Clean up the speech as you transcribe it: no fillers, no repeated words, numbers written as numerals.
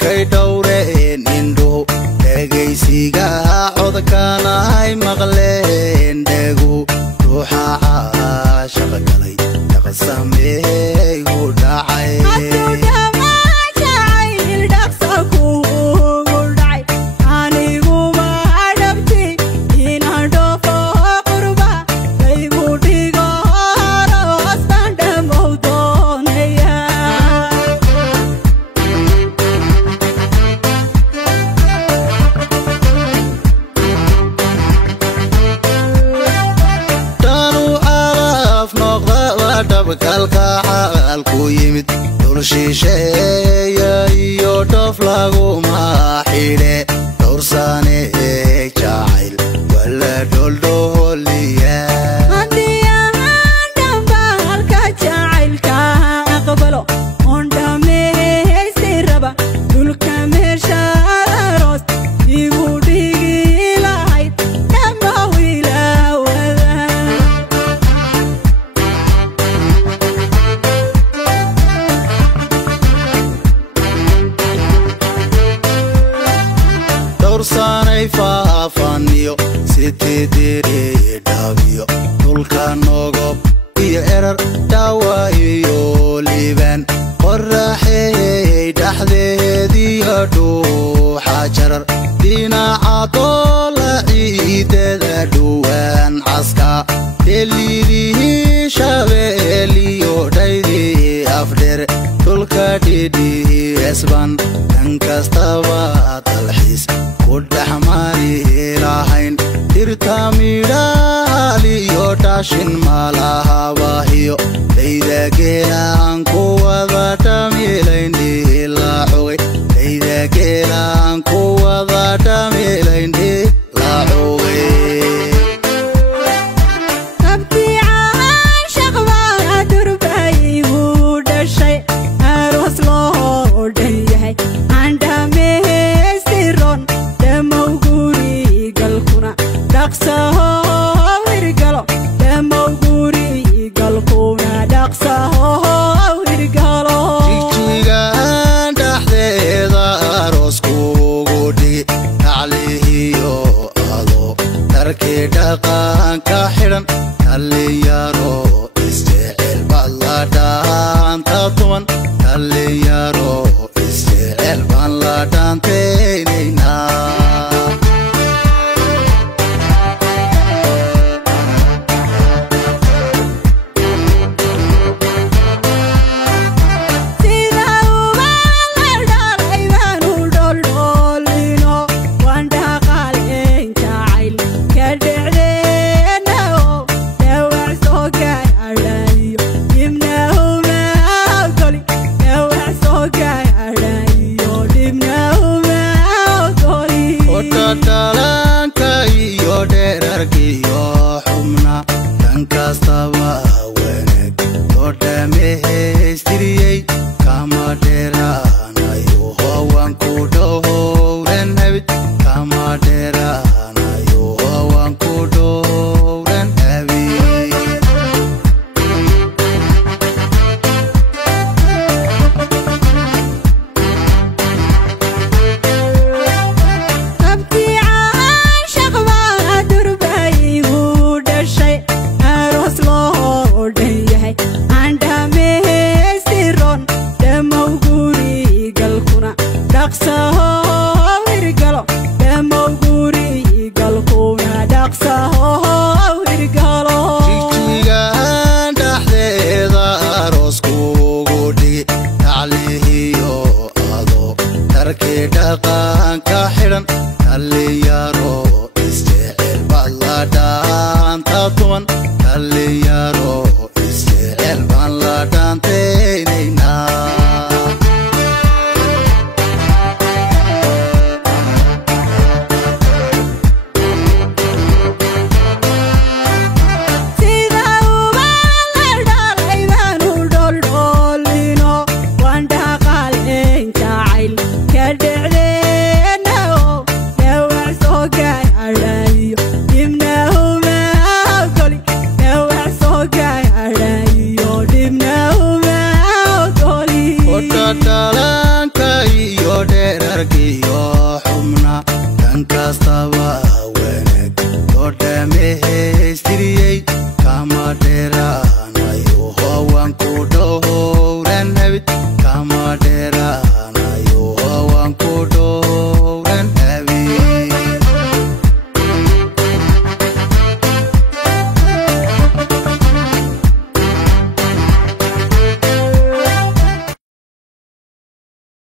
markay dhowreen indhuhu dhegaysiga codkana ay maqleen dhegu ruuxa caashaqa galay dhaqsameeygu dhacay kalka xalku yimid dulshisheeya iyo dhoof lagu maaxile dowrsane jacayl wala dholdhooliya dowrsanay faafaniyo sitidiri dhabiyo dhulka nogob iyo erar dhawa iyo liibaan qoraxey dhaxdeediyo dhuuxa jarar dhinaca doola ciidada dhuwaan caska deliidihii shabeeliyo dhaydii afdheer dhulka dhidhii esban dhan kastaba dalxiis kudhaxmari lahayn dhirta midhaaliyo dhaashin malahabahiyo daydageena